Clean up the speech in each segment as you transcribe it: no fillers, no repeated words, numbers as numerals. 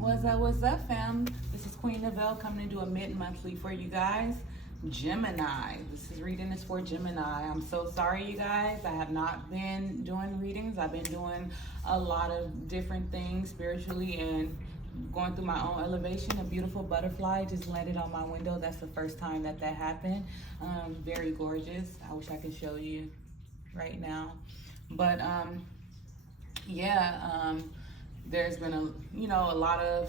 What's up, fam? This is Queen Novelle coming to do a mid-monthly for you guys. Gemini. This reading is for Gemini. I'm so sorry, you guys. I have not been doing readings. I've been doing a lot of different things spiritually and going through my own elevation. A beautiful butterfly just landed on my window. That's the first time that happened. Very gorgeous. I wish I could show you right now. But there's been a lot of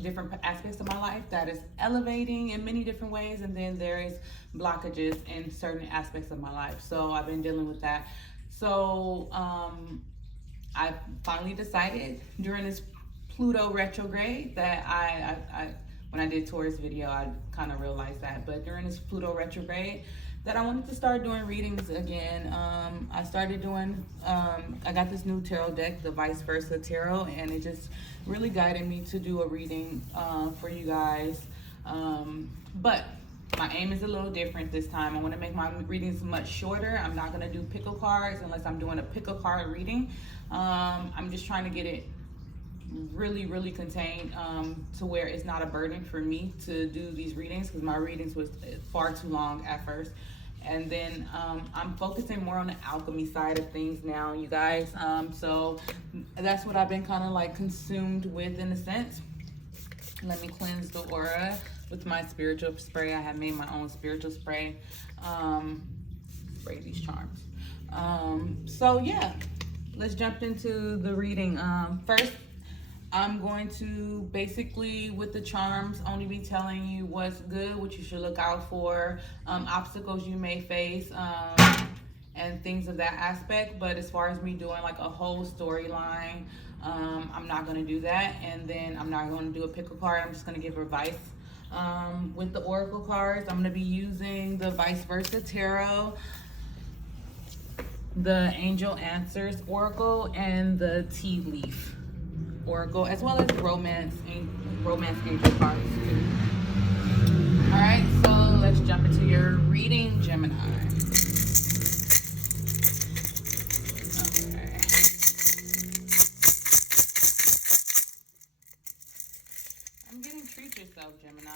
different aspects of my life that is elevating in many different ways, and then there is blockages in certain aspects of my life. So I've been dealing with that. So I finally decided during this Pluto retrograde that I when I did Taurus video, I kind of realized that, but during this Pluto retrograde that I wanted to start doing readings again. I started doing, I got this new tarot deck, the Vice Versa Tarot, and it just really guided me to do a reading for you guys. But my aim is a little different this time. I want to make my readings much shorter. I'm not going to do pickle cards unless I'm doing a pickle card reading. I'm just trying to get it really contained to where it's not a burden for me to do these readings, because my readings was far too long at first. And then I'm focusing more on the alchemy side of things now, you guys. So that's what I've been kind of like consumed with, in a sense. Let me cleanse the aura with my spiritual spray. I have made my own spiritual spray. Spray these charms. So yeah, let's jump into the reading. First, I'm going to basically, with the charms, only be telling you what's good, what you should look out for, obstacles you may face, and things of that aspect. But as far as me doing like a whole storyline, I'm not going to do that. And then I'm not going to do a pickle card. I'm just going to give advice with the oracle cards. I'm going to be using the Vice Versa Tarot, the Angel Answers Oracle, and the Tea Leaf Oracle, as well as romance angel cards too. All right, so let's jump into your reading, Gemini. Okay. I'm getting treat yourself, Gemini.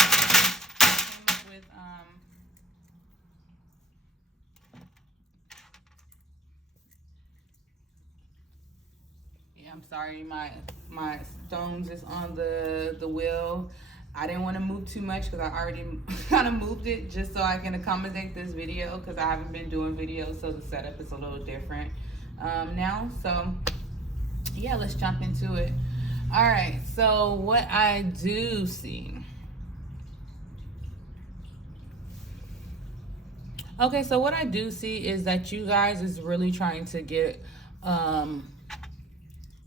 Came up with I'm sorry, my stones is on the wheel. I didn't want to move too much because I already kind of moved it just so I can accommodate this video, because I haven't been doing videos, so the setup is a little different now. So yeah, let's jump into it. All right, so what I do see. Okay, so what I do see is that you guys is really trying to get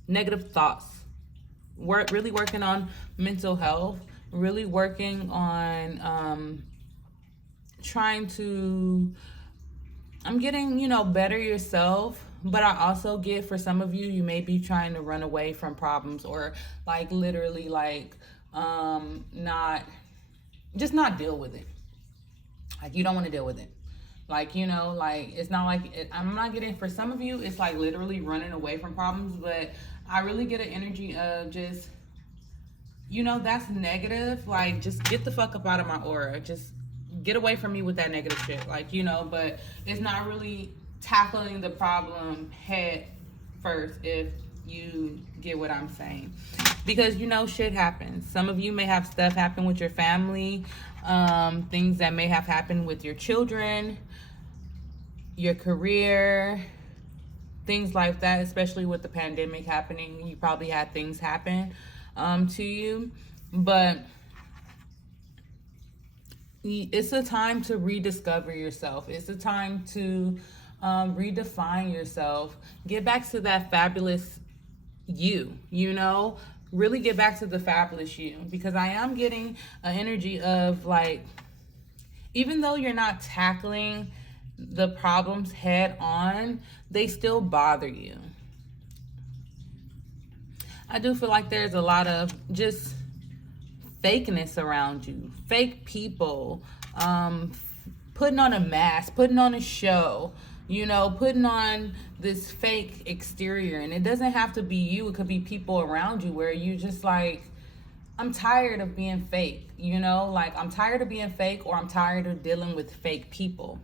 negative thoughts. Really working on mental health, really working on trying to, I'm getting, better yourself. But I also get, for some of you, you may be trying to run away from problems, or like literally like not deal with it. Like you don't want to deal with it. Like, like it's not like it, I'm not getting, for some of you, it's like literally running away from problems, but I really get an energy of just, that's negative. Like, just get the fuck up out of my aura. Just get away from me with that negative shit. Like, but it's not really tackling the problem head first, if you get what I'm saying. Because, shit happens. Some of you may have stuff happen with your family, things that may have happened with your children, your career, things like that, especially with the pandemic happening. You probably had things happen to you, but it's a time to rediscover yourself. It's a time to redefine yourself. Get back to that fabulous you, really get back to the fabulous you, because I am getting an energy of like, even though you're not tackling the problems head on, they still bother you. I do feel like there's a lot of just fakeness around you, fake people, putting on a mask, putting on a show, you know, putting on this fake exterior. And it doesn't have to be you, it could be people around you where you just like, I'm tired of being fake, you know, like I'm tired of being fake, or I'm tired of dealing with fake people.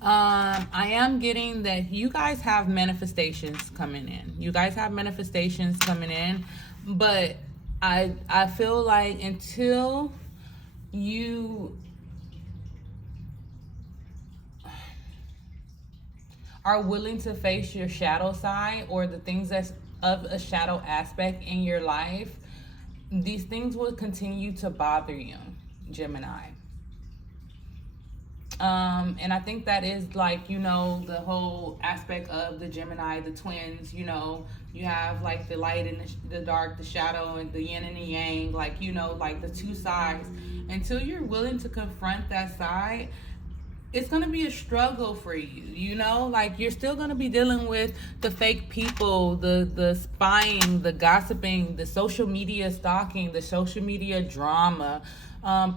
I am getting that you guys have manifestations coming in. You guys have manifestations coming in, but I feel like until you are willing to face your shadow side, or the things that's of a shadow aspect in your life, these things will continue to bother you, Gemini. And I think that is like, you know, the whole aspect of the Gemini, the twins, you know, you have like the light and the dark, the shadow, and the yin and the yang, like, you know, like the two sides. Until you're willing to confront that side, it's going to be a struggle for you, you know, like you're still going to be dealing with the fake people, the spying, the gossiping, the social media stalking, the social media drama,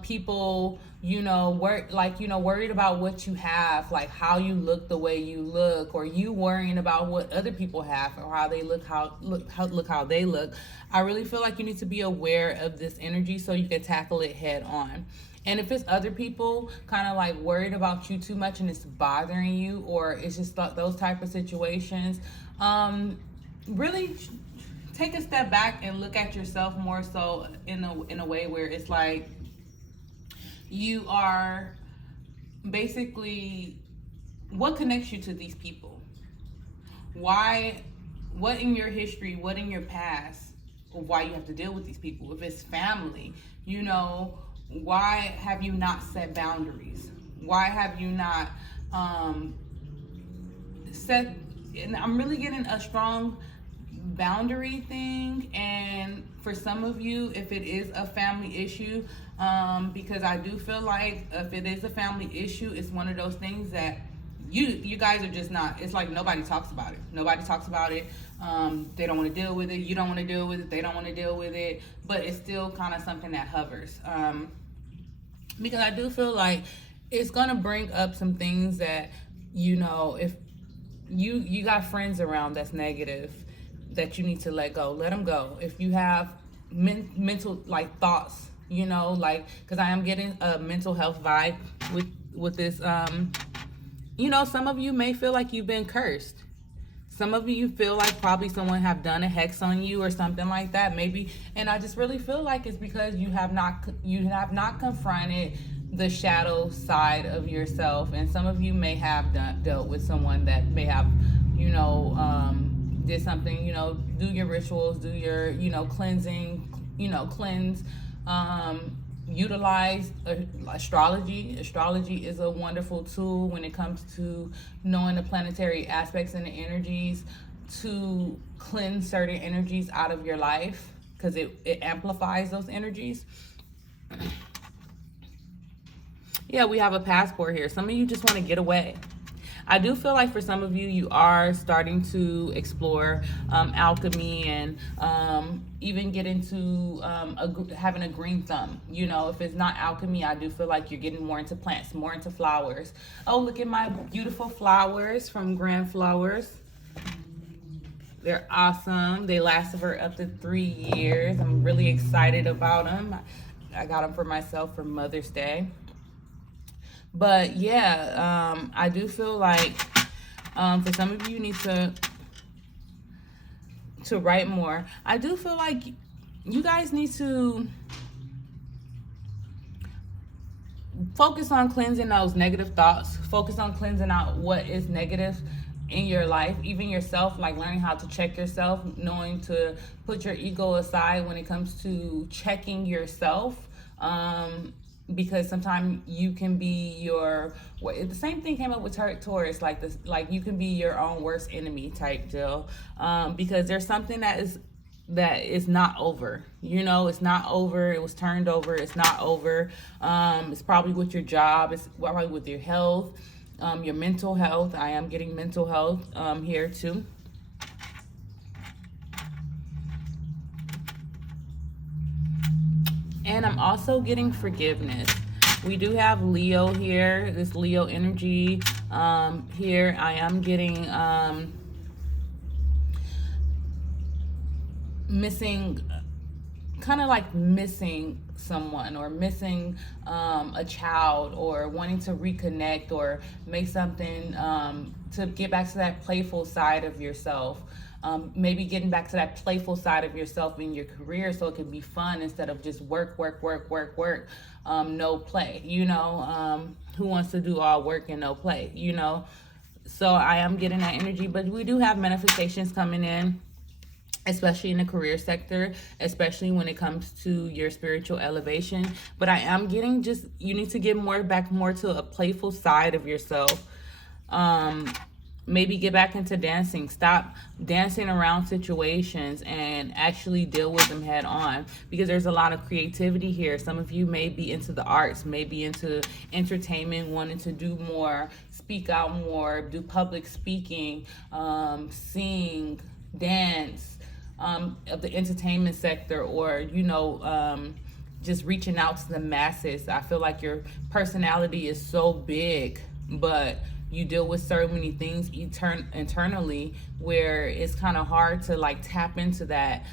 people, you know, worried about what you have, like how you look the way you look, or you worrying about what other people have or how they look, how they look. I really feel like you need to be aware of this energy so you can tackle it head on. And if it's other people kind of like worried about you too much and it's bothering you, or it's just those type of situations, really take a step back and look at yourself more so in a way where it's like you are basically, what connects you to these people? Why, what in your history, what in your past, of why you have to deal with these people? If it's family, you know, why have you not set boundaries? Why have you not set, and I'm really getting a strong boundary thing. And for some of you, if it is a family issue, because I do feel like if it is a family issue, it's one of those things that you guys are just not, it's like nobody talks about it. Nobody talks about it. They don't want to deal with it. You don't want to deal with it. They don't want to deal with it. But it's still kind of something that hovers. Because I do feel like it's going to bring up some things that, you know, if you got friends around that's negative, that you need to let go. Let them go. If you have mental like thoughts, you know, like, because I am getting a mental health vibe with this. You know, some of you may feel like you've been cursed. Some of you feel like probably someone have done a hex on you or something like that, maybe. And I just really feel like it's because you have not confronted the shadow side of yourself. And some of you may have dealt with someone that may have, you know, did something, you know, do your rituals, do your, you know, cleansing, you know, cleanse, utilize astrology. Astrology is a wonderful tool when it comes to knowing the planetary aspects and the energies to cleanse certain energies out of your life, because it amplifies those energies. Yeah, we have a passport here. Some of you just want to get away. I do feel like for some of you, you are starting to explore alchemy and even get into having a green thumb. You know, if it's not alchemy, I do feel like you're getting more into plants, more into flowers. Oh, look at my beautiful flowers from Grand Flowers. They're awesome. They lasted for up to 3 years. I'm really excited about them. I got them for myself for Mother's Day. But yeah, I do feel like for some of you need to write more. I do feel like you guys need to focus on cleansing those negative thoughts. Focus on cleansing out what is negative in your life, even yourself, like learning how to check yourself, knowing to put your ego aside when it comes to checking yourself. Because sometimes you can be the same thing came up with Taurus, like this, like you can be your own worst enemy type deal, because there's something that is not over, you know, it's not over, it was turned over, it's not over. It's probably with your job, it's probably with your health, your mental health. I am getting mental health here too. And I'm also getting forgiveness. We do have Leo here, this Leo energy. Here I am getting missing, kind of like missing someone, or missing a child, or wanting to reconnect or make something to get back to that playful side of yourself. Maybe getting back to that playful side of yourself in your career, so it can be fun instead of just work, work, work, work, work. No play, who wants to do all work and no play, So I am getting that energy, but we do have manifestations coming in, especially in the career sector, especially when it comes to your spiritual elevation. But I am getting, just, you need to get back more to a playful side of yourself. Maybe get back into dancing. Stop dancing around situations and actually deal with them head on, because there's a lot of creativity here. Some of you may be into the arts, may be into entertainment, wanting to do more, speak out more, do public speaking, sing, dance, of the entertainment sector, or just reaching out to the masses. I feel like your personality is so big, but you deal with so many things internally, where it's kind of hard to like tap into that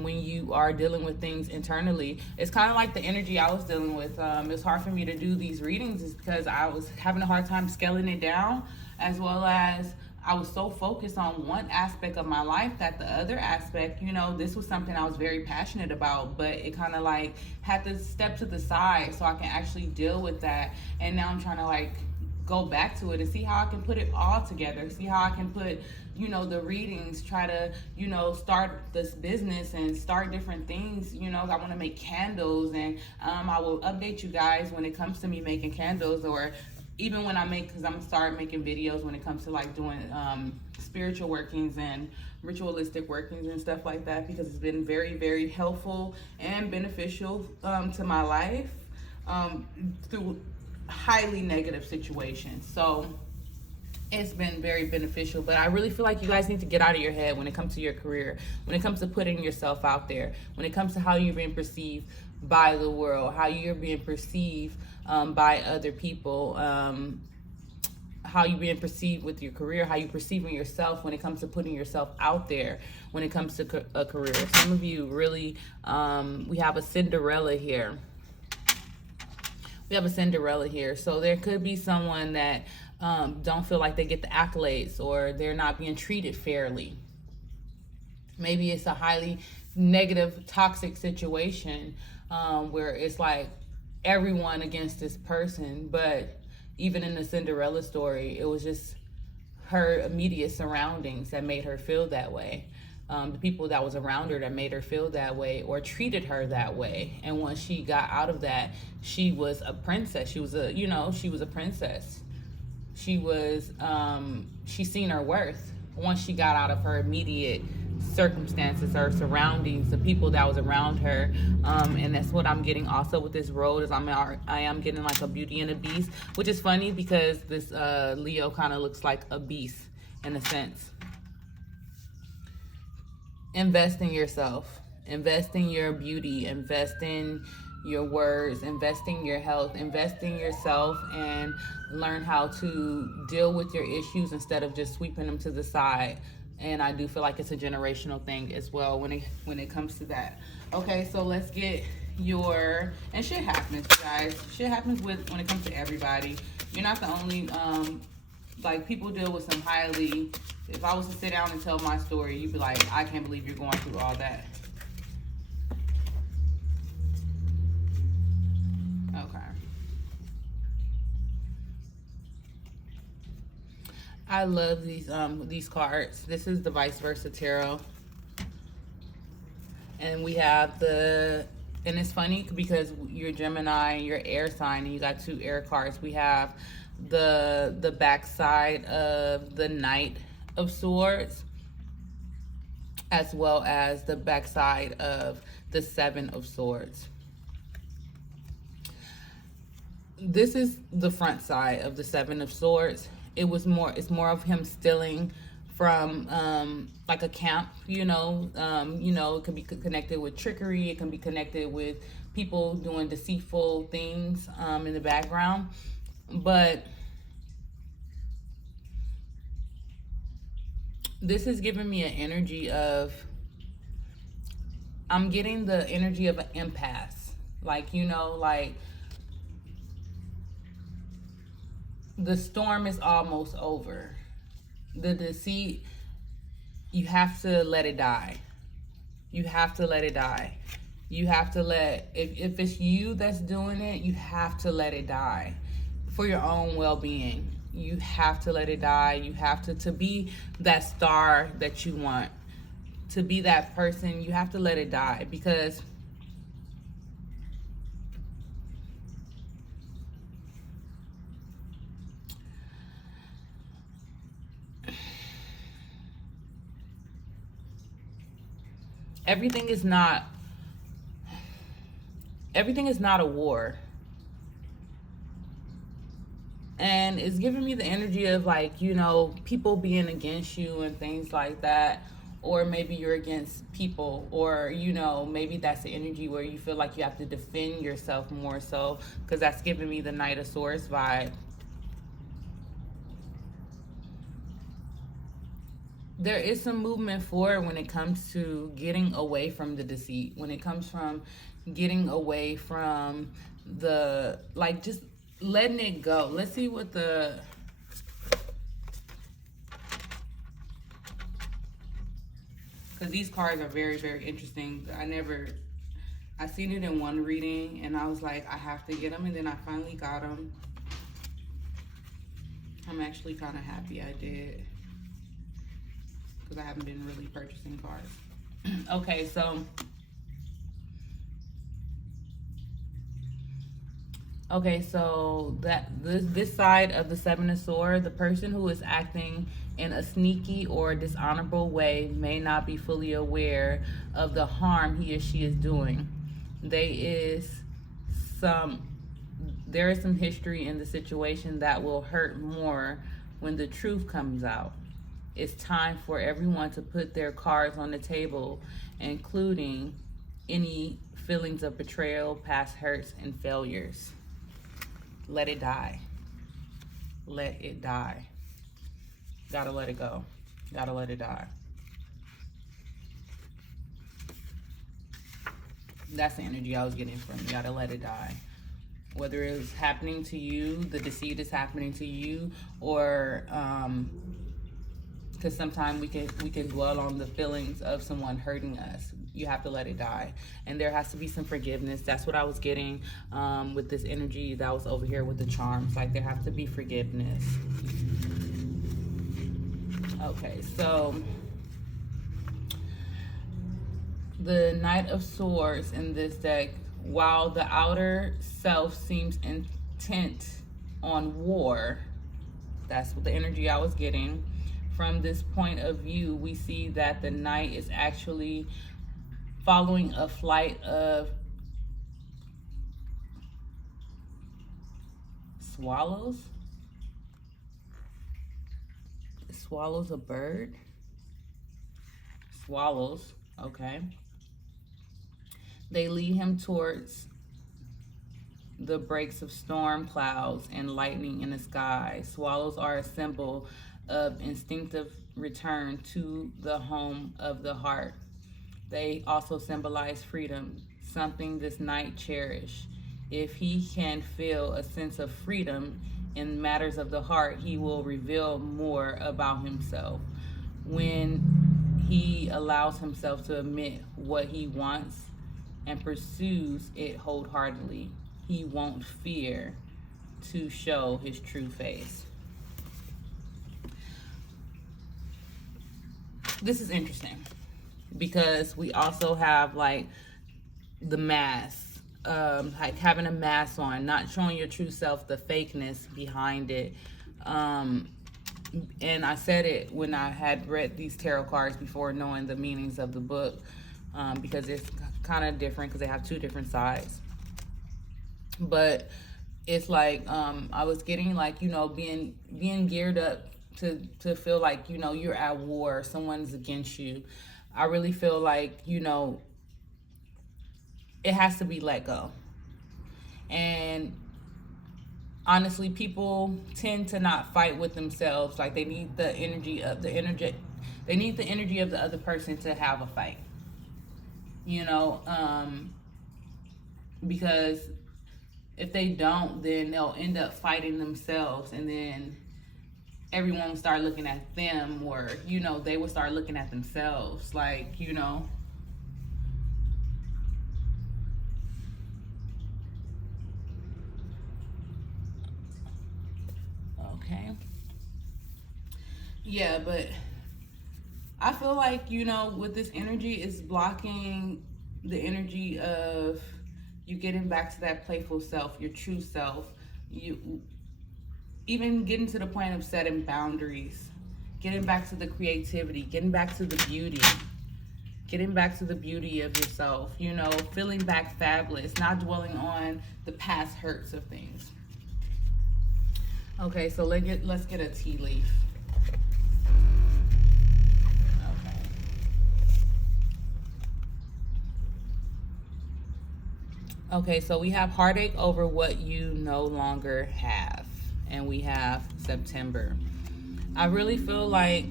when you are dealing with things internally. It's kind of like the energy I was dealing with. It's hard for me to do these readings is because I was having a hard time scaling it down, as well as I was so focused on one aspect of my life that the other aspect, this was something I was very passionate about, but it kind of like had to step to the side so I can actually deal with that. And now I'm trying to like go back to it and see how I can put it all together, see how I can put, the readings, try to, start this business and start different things. I want to make candles, and I will update you guys when it comes to me making candles, or even when because I'm gonna start making videos when it comes to like doing spiritual workings and ritualistic workings and stuff like that, because it's been very, very helpful and beneficial to my life through highly negative situations. So it's been very beneficial, but I really feel like you guys need to get out of your head when it comes to your career, when it comes to putting yourself out there, when it comes to how you're being perceived by the world, how you're being perceived by other people, how you're being perceived with your career, how you're perceiving yourself when it comes to putting yourself out there when it comes to a career. Some of you really, we have a Cinderella here. We have a Cinderella here. So there could be someone that don't feel like they get the accolades, or they're not being treated fairly. Maybe it's a highly negative, toxic situation where it's like everyone against this person. But even in the Cinderella story, it was just her immediate surroundings that made her feel that way. The people that was around her that made her feel that way or treated her that way. And once she got out of that, she was a princess. She was a princess. She was, she seen her worth once she got out of her immediate circumstances, her surroundings, the people that was around her. And that's what I'm getting also with this road, is I am getting like a Beauty and a Beast, which is funny because this Leo kind of looks like a beast in a sense. Invest in yourself, invest in your beauty, invest in your words, invest in your health, invest in yourself, and learn how to deal with your issues instead of just sweeping them to the side. And I do feel like it's a generational thing as well when it comes to that. Okay, so let's get your, and shit happens, guys. Shit happens when it comes to everybody. You're not the only, like, people deal with some highly, if I was to sit down and tell my story, you'd be like, I can't believe you're going through all that. Okay. I love these cards. This is the Vice Versa Tarot. And we have and it's funny because you're Gemini and you're air sign and you got two air cards. We have the back side of the Knight of Swords, as well as the back side of the Seven of Swords. This is the front side of the Seven of Swords. It's more of him stealing from like a camp, it can be connected with trickery, it can be connected with people doing deceitful things in the background. But This is giving me an energy of, I'm getting the energy of an impasse. Like, like the storm is almost over. The deceit, you have to let it die. You have to let it die. You have to if it's you that's doing it, you have to let it die for your own well-being. You have to let it die. You have to be that star that you want, to be that person. You have to let it die, because everything is not everything is not a war. And it's giving me the energy of, like, people being against you and things like that. Or maybe you're against people, or, maybe that's the energy where you feel like you have to defend yourself more so, because that's giving me the Knight of Swords vibe. There is some movement forward when it comes to getting away from the deceit, when it comes from getting away from the, like, just letting it go. Let's see what because these cards are very, very interesting. I seen it in one reading and I was like, I have to get them, and then I finally got them. I'm actually kind of happy I did, because I haven't been really purchasing cards. Okay, so this side of the Seven of Swords, the person who is acting in a sneaky or dishonorable way may not be fully aware of the harm he or she is doing. There is some history in the situation that will hurt more when the truth comes out. It's time for everyone to put their cards on the table, including any feelings of betrayal, past hurts, and failures. Let it die. Let it die. Gotta let it go. Gotta let it die. That's the energy I was getting from you. Gotta let it die. Whether it's happening to you, the deceit is happening to you, or because sometimes we can dwell on the feelings of someone hurting us. You have to let it die, and there has to be some forgiveness. That's what I was getting with this energy that was over here with the charms. Like, there has to be forgiveness. Okay, so the Knight of Swords in this deck, while the outer self seems intent on war, that's what the energy I was getting. From this point of view, we see that the Knight is actually following a flight of swallows. Swallows a bird? Swallows, okay. They lead him towards the breaks of storm clouds and lightning in the sky. Swallows are a symbol of instinctive return to the home of the heart. They also symbolize freedom, something this Knight cherishes. If he can feel a sense of freedom in matters of the heart, he will reveal more about himself. When he allows himself to admit what he wants and pursues it wholeheartedly, he won't fear to show his true face. This is interesting because we also have, like, the mask, like having a mask on, not showing your true self, the fakeness behind it. And I said it when I had read these tarot cards before knowing the meanings of the book, because it's kind of different because they have two different sides. But it's like, I was getting, like, being geared up to feel like, you're at war, someone's against you. I really feel like, it has to be let go. And honestly, people tend to not fight with themselves. Like, they need the energy of the They need the energy of the other person to have a fight. You know, because if they don't, then they'll end up fighting themselves, and then everyone will start looking at them, or, you know, they will start looking at themselves, like, you know. Okay. Yeah, but I feel like, you know, with this energy, it's blocking the energy of you getting back to that playful self, your true self. You even getting to the point of setting boundaries, getting back to the creativity, getting back to the beauty, getting back to the beauty of yourself, you know, feeling back fabulous, not dwelling on the past hurts of things. Okay, so let's get a tea leaf. Okay, so we have heartache over what you no longer have, and we have September. I really feel like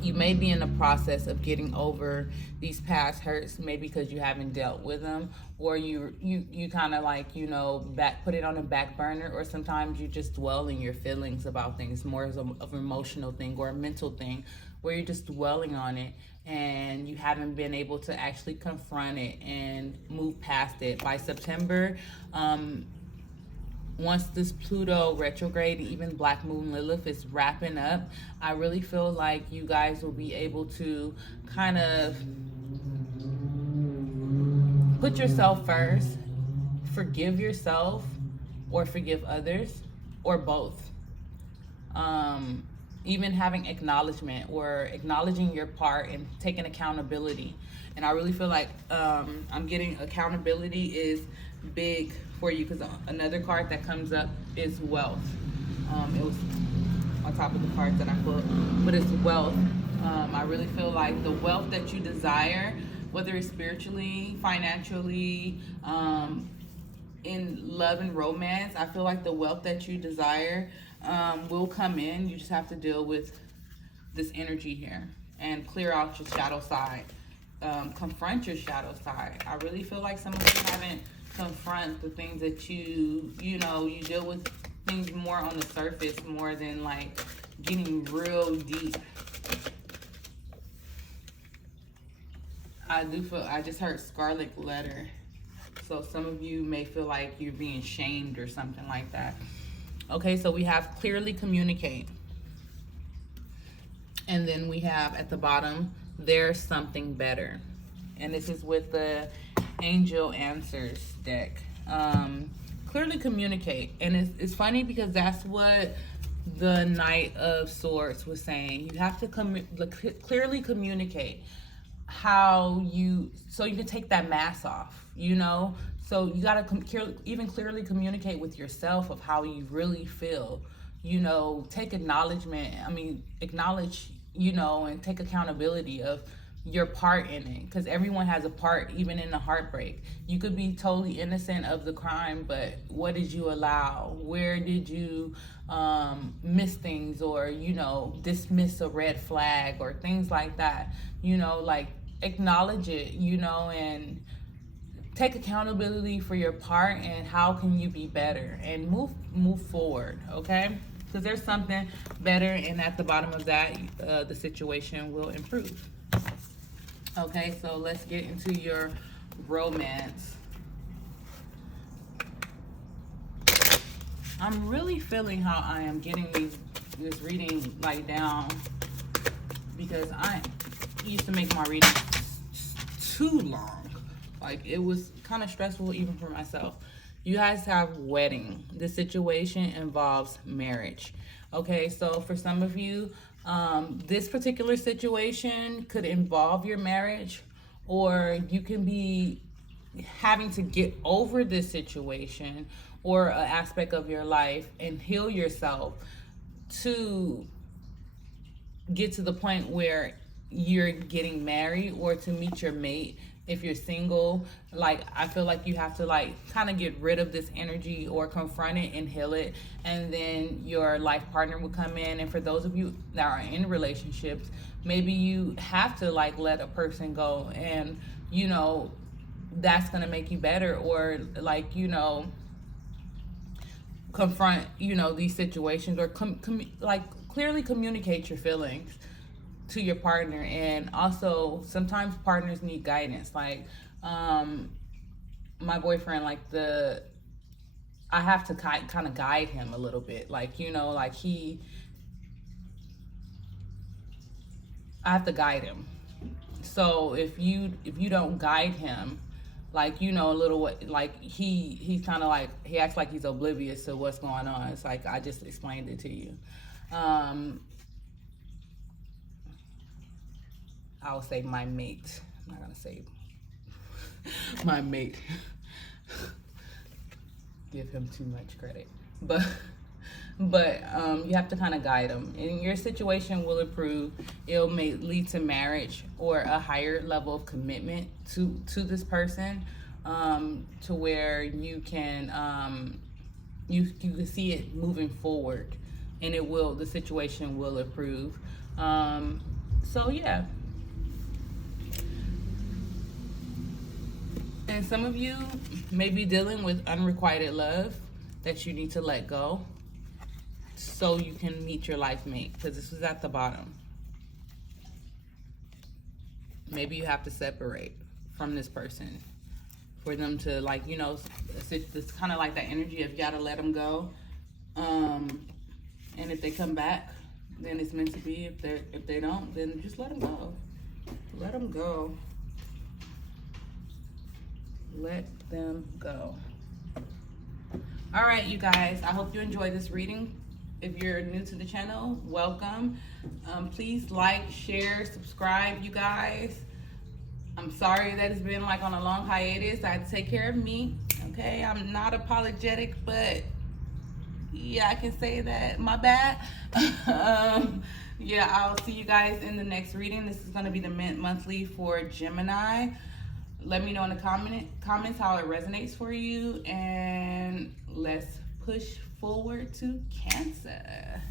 you may be in the process of getting over these past hurts, maybe because you haven't dealt with them, or you kind of like, you know, put it on a back burner, or sometimes you just dwell in your feelings about things more as of an emotional thing or a mental thing, where you're just dwelling on it and you haven't been able to actually confront it and move past it. By September, once this Pluto retrograde, even Black Moon Lilith is wrapping up, I really feel like you guys will be able to kind of put yourself first, forgive yourself, or forgive others, or both. Even having acknowledgement, or acknowledging your part and taking accountability. And I really feel like I'm getting accountability is big for you, because another card that comes up is wealth. It was on top of the cards that I put, but it's wealth. I really feel like the wealth that you desire, whether it's spiritually, financially, in love and romance, I feel like the wealth that you desire will come in. You just have to deal with this energy here and clear out your shadow side. Confront your shadow side. I really feel like some of you haven't confront the things that you deal with things more on the surface more than like getting real deep. I just heard scarlet letter. So some of you may feel like you're being shamed or something like that. Okay, so we have clearly communicate. And then we have at the bottom, there's something better. And this is with the Angel Answers deck. Clearly communicate. And it's funny because that's what the Knight of Swords was saying. You have to clearly communicate so you can take that mask off, you know? So you got to even clearly communicate with yourself of how you really feel, you know, take acknowledge, you know, and take accountability of your part in it, because everyone has a part, even in the heartbreak. You could be totally innocent of the crime, but what did you allow? Where did you miss things, or, you know, dismiss a red flag or things like that? You know, like acknowledge it, you know, and take accountability for your part and how can you be better and move forward, okay? Because there's something better, and at the bottom of that, the situation will improve. Okay, so let's get into your romance. I'm really feeling how I am getting this reading like down, because I used to make my readings too long. Like, it was kind of stressful even for myself. You guys have wedding. The situation involves marriage. Okay, so for some of you, this particular situation could involve your marriage, or you can be having to get over this situation or an aspect of your life and heal yourself to get to the point where you're getting married or to meet your mate. If you're single, like, I feel like you have to like kind of get rid of this energy or confront it and heal it, and then your life partner will come in. And for those of you that are in relationships, maybe you have to like let a person go, and you know that's gonna make you better, or like, you know, confront, you know, these situations, or like clearly communicate your feelings to your partner. And also sometimes partners need guidance, like my boyfriend, like I have to kind of guide him a little bit, like, you know, like I have to guide him. So if you don't guide him, like, you know, a little what, like he's kind of like, he acts like he's oblivious to what's going on. It's like, I just explained it to you. I would say my mate. I'm not gonna say my mate. Give him too much credit, but you have to kind of guide him, and your situation will improve. It may lead to marriage or a higher level of commitment to this person, to where you can you can see it moving forward, and the situation will improve. So yeah. And some of you may be dealing with unrequited love that you need to let go so you can meet your life mate, because this is at the bottom. Maybe you have to separate from this person for them to, like, you know, it's kind of like that energy of you gotta let them go. And if they come back, then it's meant to be. If they don't, then just let them go. Let them go. Let them go. All right, you guys, I hope you enjoyed this reading. If you're new to the channel, welcome. Please like, share, subscribe, you guys. I'm sorry that it's been like on a long hiatus. I had to take care of me, okay? I'm not apologetic, but yeah, I can say that. My bad. Yeah, I'll see you guys in the next reading. This is going to be the monthly for Gemini. Let me know in the comments how it resonates for you, and let's push forward to Cancer.